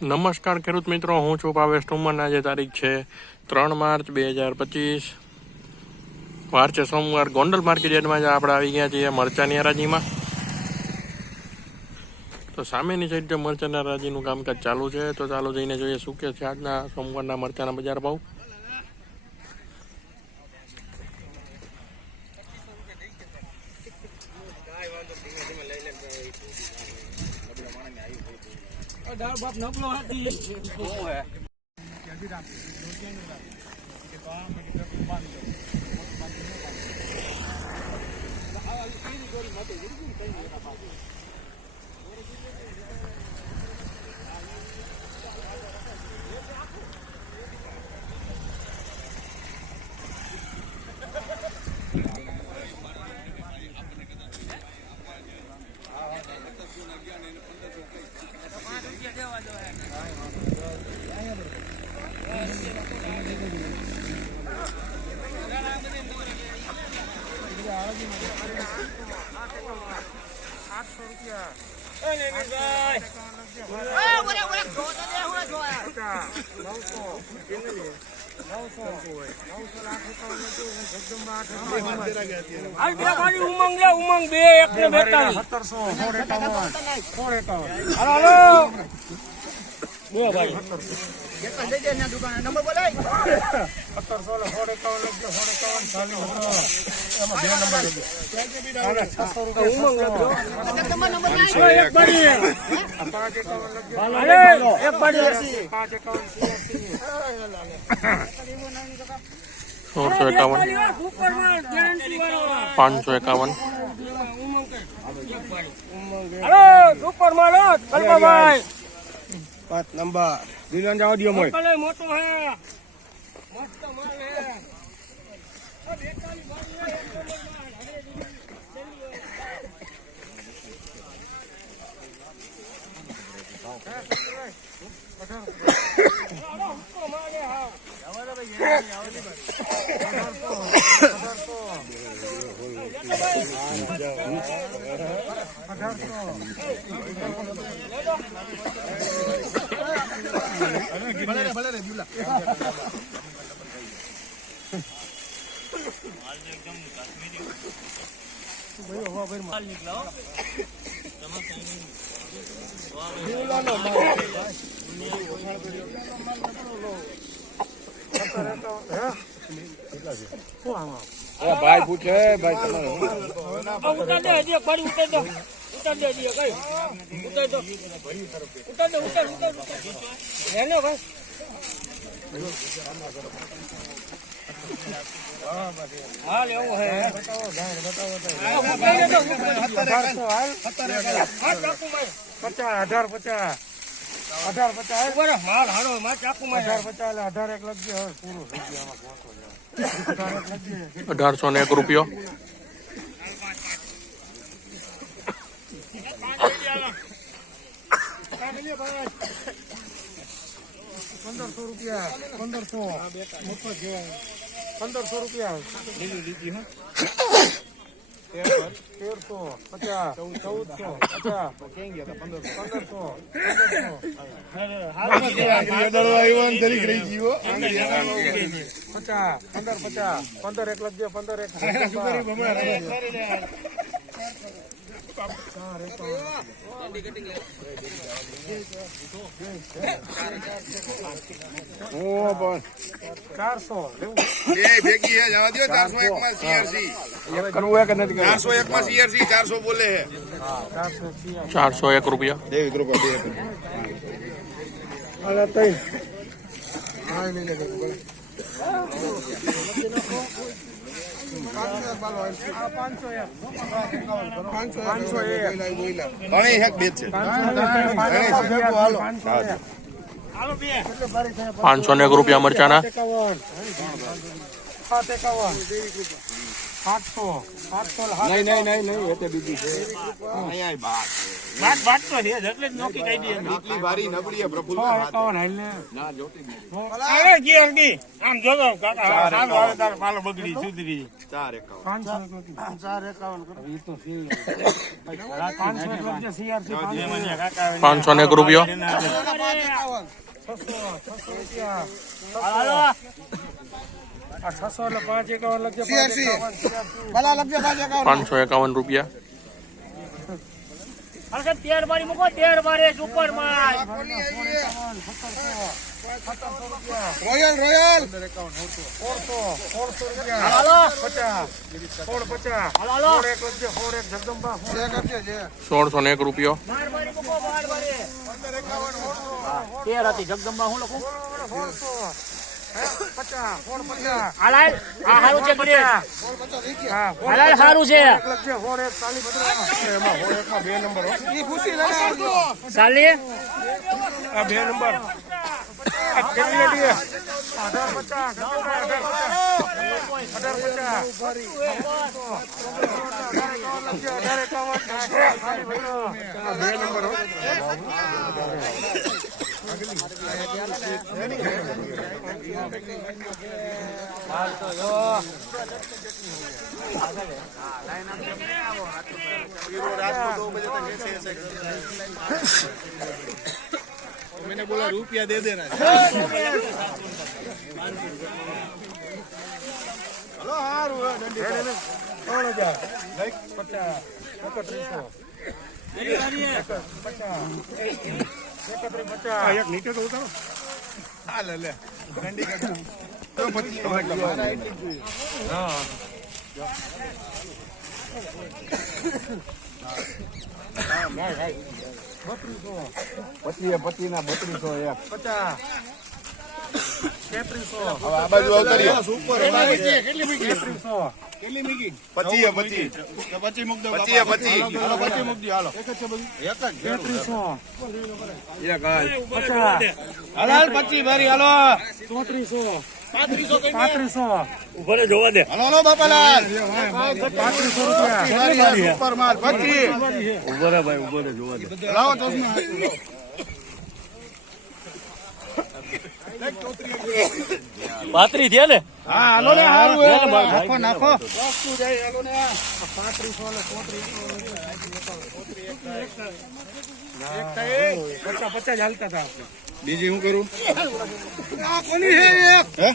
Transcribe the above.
નમસ્કાર ખેડૂત મિત્રો, હું છું ભાવેશ ઠુમર. આજે તારીખ છે 3 માર્ચ 2025, વાર છે સોમવાર. ગોંડલ માર્કેટ યાર્ડમાં આપણે આવી ગયા છીએ મરચાની હરાજીમાં. તો સામેની સાઈડ જે મરચાના હરાજીનું કામકાજ ચાલુ છે, તો ચાલો જઈને જોઈએ શું કે છે આજના સોમવારના મરચાના બજાર ભાવ. બાપ નબળો હતી ઉમંગ લે ઉમંગ 2 નંબર દિલવાન જાવ દિયો મોય મોટો હે મસ્ત માલ હે ભાઈ પૂછે ભાઈ તમારે ઉતાર દે હજી એક બારી ઉતાર દો ઉતાર દે હજી કઈ ઉતાર દો ઉતાર દો ઉતાર હેલો ભાઈ હાલ એવું હે બતાવો બતાવો 1850 બરાબર માલ હાડો માં ચાકુ માં 1850 18 એક લગજે હવે પૂરું થઈ ગયું આમાં પહોંચો જાય 1801 રૂપિયો. ₹1500 ₹1500 લીધી હા 1350 ભેગી હે જવા દો 401 માં સીઆરસી એક કરવું હે કે નથી 401 માં સીઆરસી 400 બોલે હે 401 રૂપિયા. દેવી રૂપિયા બે આલા તઈ હા નહીં લે ઘણી હેક બેચ છે 501 રૂપિયા મરચાના. 800 નહીં એટલે બીજી છે વાત તો છે એટલે જ નોકી કાઈ દે એટલી ભારી નબળી પ્રફુલ ના જોતી અરે ગી આમ જોજો કાકા સાલ વાળાદાર પાલો બગડી સુધરી 501 રૂપિયો. 501 હાલો આ 600 એટલે 551 લખજે. CRC. ભલા લખજો 551. 551 રૂપિયા. હાલો સાહેબ 13 બારી મૂકો 13 બારી સુપર માલ રોયલ રોયલ 1600 રૂપિયા. હાલો 50 હાલો 1 લખજે. 1 જગદંબા. 1601 રૂપિયો. 12 બારી મૂકો 12 બારી 13 હતી જગદંબા હું લખું 50 હાલાલ આ હારું છે કરે હા હાલાલ હારું છે લખજે. 1 એમાં 1 માં 2 નંબર હો. ચાલી આ 2 નંબર આ કેટલી લે 18 मैंने बोला रुपया दे देना. हेलो हारू डंडी 3000 50 3150 એક નીચે તો ઉતારો. हां ले ले डंडी का तो 25 હા पच्चीस ना 3200 एक 50 3300 आ बाजू अवतरियो सुपर કેટલી મીકી 3300 કેટલી મીકી 25 25 મુક દો 25 હાલો 25 મુક દી હાલો એક જ છે બધું એક જ 3300 એક હાલ 50 હાલ 25 ભરી હાલો 3300 3500 ઉપર જોવા દે હાલો હાલો બાપાલાલ 3500 રૂપિયા સુપર માલ 25 ઉપર ભાઈ ઉપર જોવા દે લાવો ચશ્મા પાતરી થયા ને હા હાલો ને હારું નાખો નાખો વસ્તુ જાય હાલો ને 50 હાલતા હતા આપણે બીજી હું કરું આ કોની છે એક હે